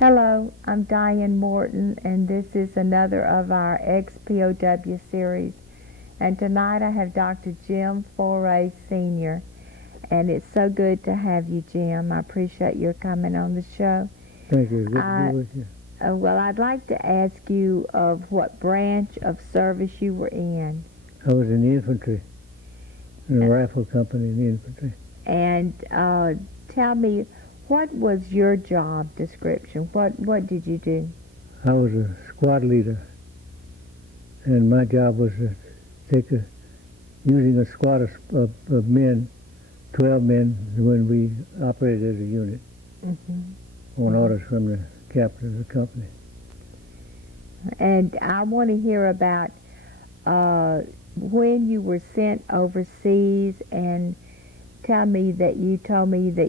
Hello, I'm Diane Morton, and this is another of our ex-POW series. And tonight I have Dr. Jim Foret, Sr., and it's so good to have you, Jim. I appreciate your coming on the show. Thank you. Good to be with you. Well, I'd like to ask you of what branch of service you were in. I was in the infantry, in a rifle company in the infantry. And tell me, what was your job description? What did you do? I was a squad leader, and my job was to take using a squad of men, 12 men, when we operated as a unit, on orders from the captain of the company. And I want to hear about when you were sent overseas, and told me that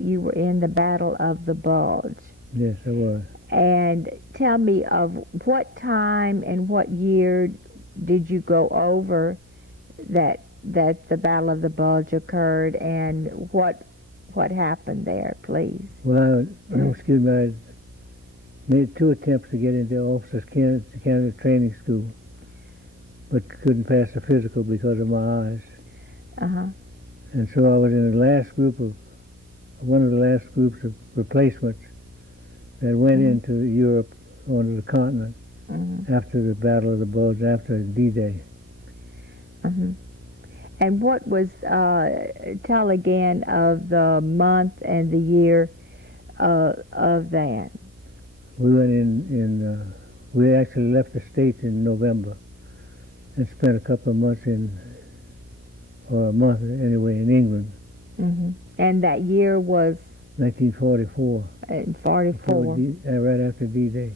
you were in the Battle of the Bulge. Yes, I was. And tell me of what time and what year did you go over that the Battle of the Bulge occurred, and what happened there, please? Well, I made 2 attempts to get into Officers Canada Training School, but couldn't pass the physical because of my eyes. And so I was in one of the last groups of replacements that went into Europe, onto the continent, after the Battle of the Bulge, after D-Day. And what was, tell again of the month and the year of that. We went we actually left the States in November and spent a couple of months or a month anyway, in England. And that year was? 1944. In 44. Right after D-Day.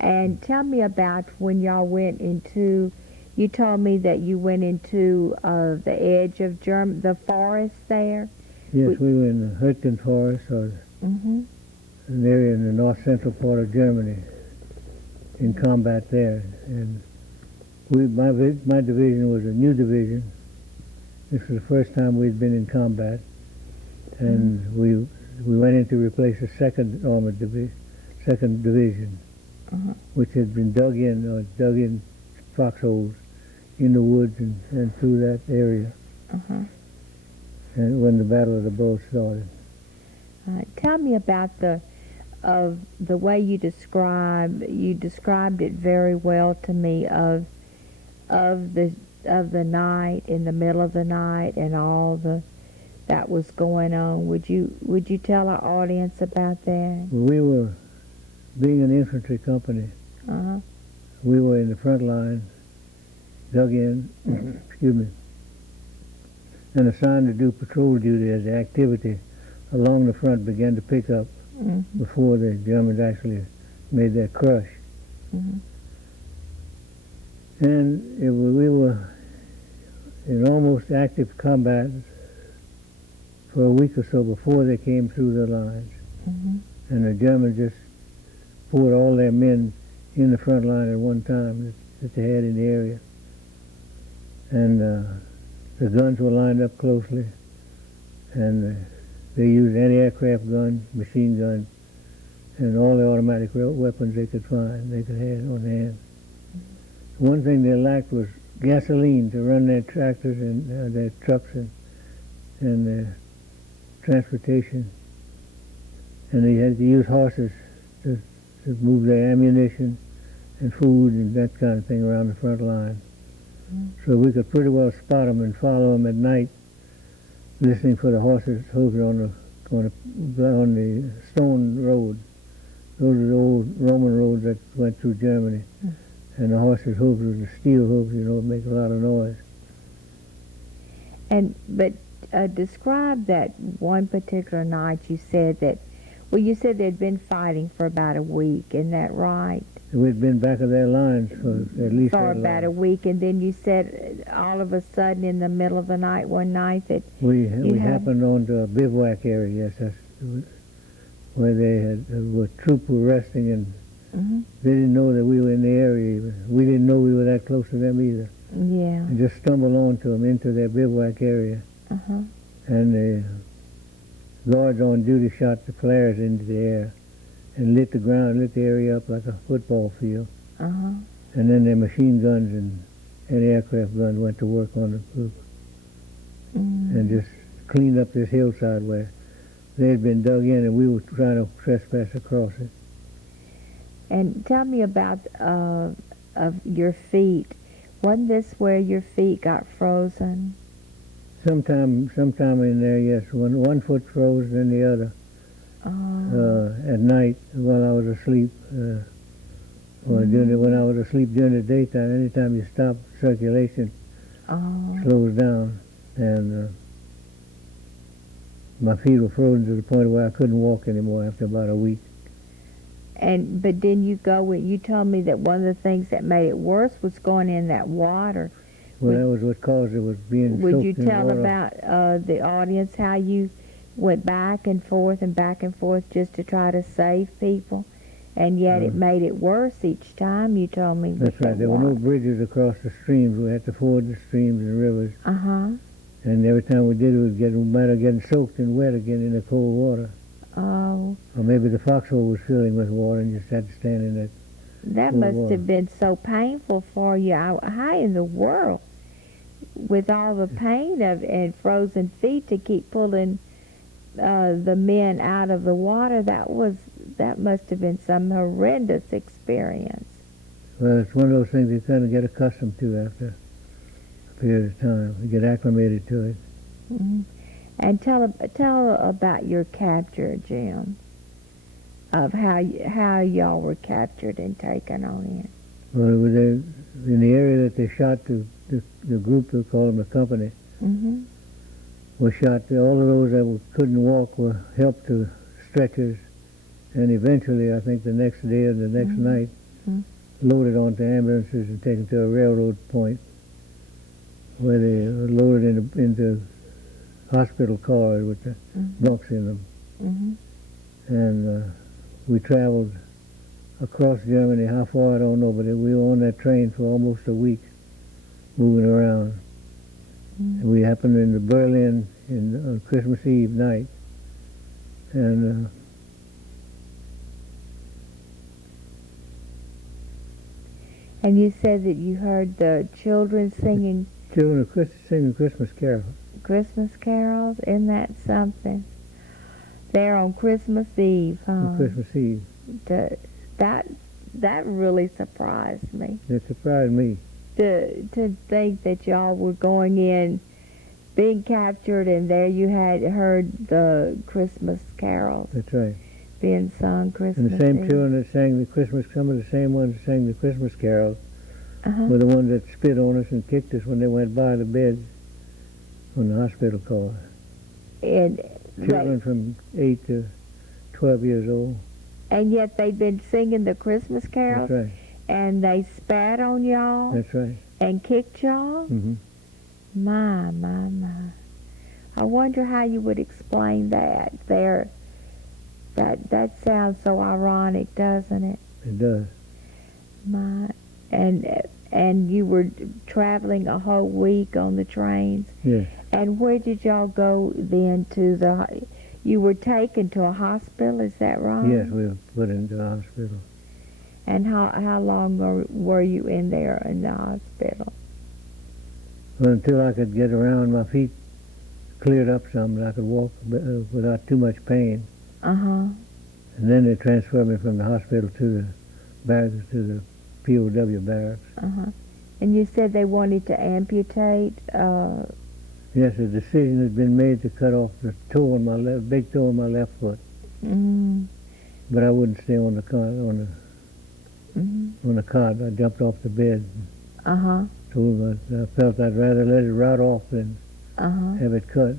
And tell me about when y'all went into, you told me that you went into the edge of the forest there? Yes, we were in the Hürtgen Forest, or an area in the north-central part of Germany, in combat there. And my division was a new division. This was the first time we'd been in combat, and we went in to replace the second division, which had been dug in foxholes in the woods and through that area. And when the Battle of the Bulge started. Tell me about the way you described it very well to me of the night, in the middle of the night, and all that was going on. Would you tell our audience about that? We were, being an infantry company, we were in the front line, dug in, and assigned to do patrol duty as the activity along the front began to pick up before the Germans actually made their crush. And we were in almost active combat for a week or so before they came through the lines. And the Germans just poured all their men in the front line at one time that they had in the area. And the guns were lined up closely, and they used anti-aircraft guns, machine guns, and all the automatic weapons they could find, they could have on hand. One thing they lacked was gasoline to run their tractors and their trucks and their transportation, and they had to use horses to move their ammunition and food and that kind of thing around the front line. So we could pretty well spot them and follow them at night, listening for the horses hooves on the stone road. Those are the old Roman roads that went through Germany. And the horses' hooves were the steel hooves, make a lot of noise. But describe that one particular night. You said they'd been fighting for about a week. Isn't that right? We'd been back of their lines for at least about a week, and then you said all of a sudden in the middle of the night, one night, that we happened onto a bivouac area. Yes, that's where where troops were resting, and they didn't know that we were in the area. We didn't know we were that close to them either. Yeah. And just stumbled onto them into their bivouac area, and the guards on duty shot the flares into the air and lit the ground, lit the area up like a football field. Uh-huh. And then their machine guns and anti-aircraft guns went to work on the group and just cleaned up this hillside where they had been dug in and we were trying to trespass across it. And tell me about of your feet. Wasn't this where your feet got frozen? Sometime in there, yes. One foot froze, then the other. At night while I was asleep. Or when I was asleep during the daytime, anytime you stop, circulation slows down. And my feet were frozen to the point where I couldn't walk anymore after about a week. But then you told me that one of the things that made it worse was going in that water. Well, that was what caused it, was being soaked in water. Would you tell about the audience how you went back and forth just to try to save people? And yet it made it worse each time, you told me. That's right. There were no bridges across the streams. We had to ford the streams and rivers. Uh-huh. And every time we did it, we'd get a matter of getting soaked and wet again in the cold water. Oh. Or maybe the foxhole was filling with water and you just had to stand in that. That must have been so painful for you. How in the world, with all the pain and frozen feet, to keep pulling the men out of the water? That must have been some horrendous experience. Well, it's one of those things you kind of get accustomed to after a period of time. You get acclimated to it. Mm-hmm. And tell about your capture, Jim, of how y'all were captured and taken on in. Well, it was in the area that they shot the group, they call them the company, was shot. All of those that couldn't walk were helped to stretchers, and eventually, I think the next day or the next night, loaded onto ambulances and taken to a railroad point where they were loaded into hospital cars with the bunks in them. And we traveled across Germany. How far, I don't know, but we were on that train for almost a week, moving around. And we happened into Berlin on Christmas Eve night. And and you said that you heard the children singing... Children are singing Christmas carols. Christmas carols? Isn't that something? They're on Christmas Eve, huh? On Christmas Eve. That really surprised me. It surprised me. To think that y'all were going in, being captured, and there you had heard the Christmas carols. That's right. Being sung Christmas And the same Eve. children that sang some of the same ones that sang the Christmas carols were the ones that spit on us and kicked us when they went by the beds on the hospital car. And Children from 8 to 12 years old. And yet they'd been singing the Christmas carols. That's right. And they spat on y'all. That's right. And kicked y'all. My. I wonder how you would explain that. That sounds so ironic, doesn't it? It does. And you were traveling a whole week on the trains. Yes. And where did y'all go then to you were taken to a hospital, is that right? Yes, we were put into the hospital. And how long were you in there in the hospital? Well, until I could get around, my feet cleared up some, and I could walk without too much pain. And then they transferred me from the hospital to the barracks, to the POW barracks. And you said they wanted to amputate? Yes, a decision had been made to cut off the toe on my big toe on my left foot. But I wouldn't stay on the cot. On the cot, I jumped off the bed. I felt I'd rather let it rot off than have it cut.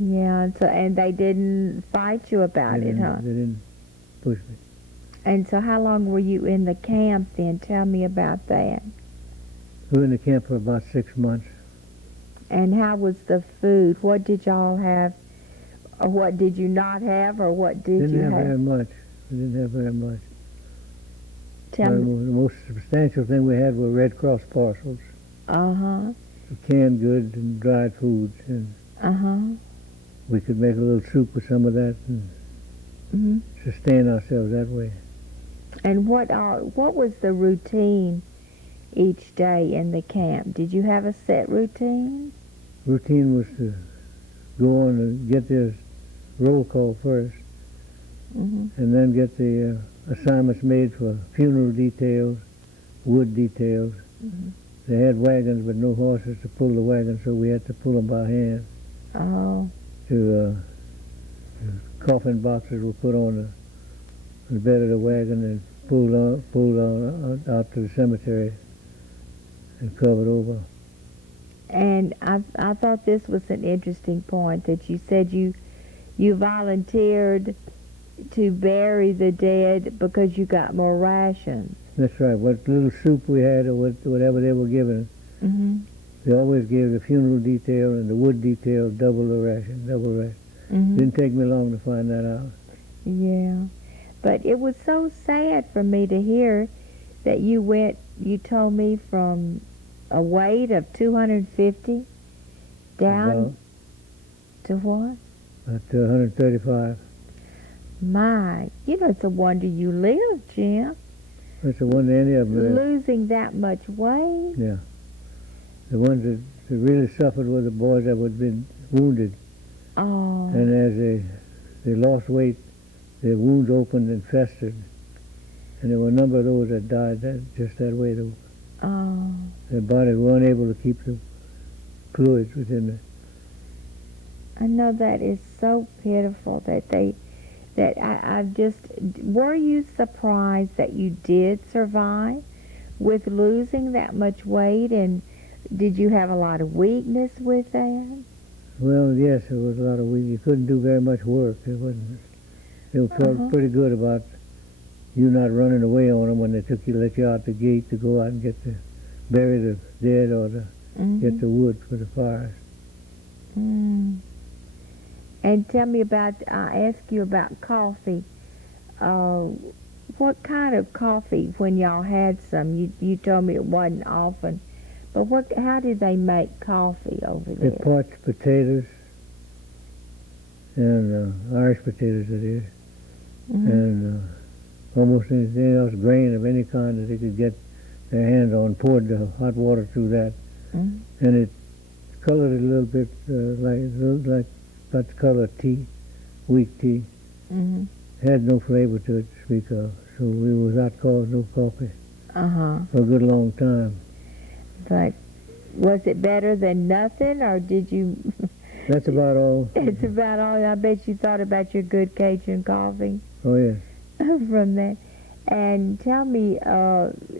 Yeah, and they didn't fight you about it, huh? They didn't push me. And so how long were you in the camp then? Tell me about that. We were in the camp for about 6 months. And how was the food? What did y'all have? Or what did you not have? Or what did you have? We didn't have very much. Tell me. The most substantial thing we had were Red Cross parcels. Canned goods and dried foods. And we could make a little soup with some of that. And Mm-hmm. sustain ourselves that way. And what was the routine each day in the camp? Did you have a set routine? Routine was to go on and get this roll call first, Mm-hmm. and then get the assignments made for funeral details, wood details. Mm-hmm. They had wagons but no horses to pull the wagons, so we had to pull them by hand. Oh. The coffin boxes were put on the bed of the wagon and pulled out to the cemetery and covered over. And I thought this was an interesting point, that you said you volunteered to bury the dead because you got more rations. That's right. What little soup we had or whatever they were giving, Mm-hmm. they always gave the funeral detail and the wood detail double the ration. Mm-hmm. Didn't take me long to find that out. Yeah. But it was so sad for me to hear that you told me from a weight of 250 down About to what? 135. My, it's a wonder you lived, Jim. That's the one that any of them. Losing that much weight. Yeah. The ones that really suffered were the boys that had been wounded. Oh. And as they lost weight, their wounds opened and festered. And there were a number of those that died just that way. Oh. Their bodies were unable to keep the fluids within the... I know that is so pitiful were you surprised that you did survive with losing that much weight, and did you have a lot of weakness with that? Well, yes, there was a lot of weakness. You couldn't do very much work. They felt pretty good about you not running away on them when they let you out the gate to go out and bury the dead or to get the wood for the fires. Mm. And tell me I asked you about coffee. What kind of coffee, when y'all had some? You told me it wasn't often. But how did they make coffee over there? They parched potatoes, and Irish potatoes it is, and almost anything else, grain of any kind that they could get their hands on, poured the hot water through that, and it colored it a little bit like about the color of tea, weak tea. Mm-hmm. Had no flavor to it to speak of, so we was not called no coffee for a good long time. But was it better than nothing, or did you... That's about all. It's about all. I bet you thought about your good Cajun coffee. Oh, yes. From that. And tell me,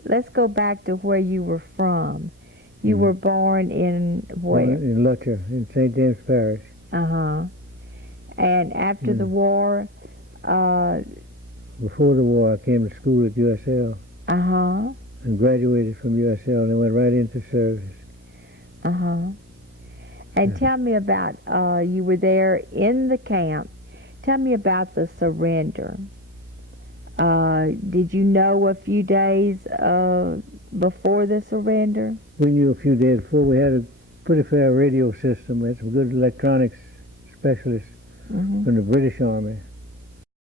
let's go back to where you were from. You were born in where? In Lutcher, in St. James Parish. Uh-huh. And after the war... Before the war, I came to school at USL. Uh-huh. And graduated from USL and went right into service. Uh-huh. And tell me about, you were there in the camp. Tell me about the surrender. Did you know a few days before the surrender? We knew a few days before. We had a pretty fair radio system. We had some good electronics specialists from the British Army.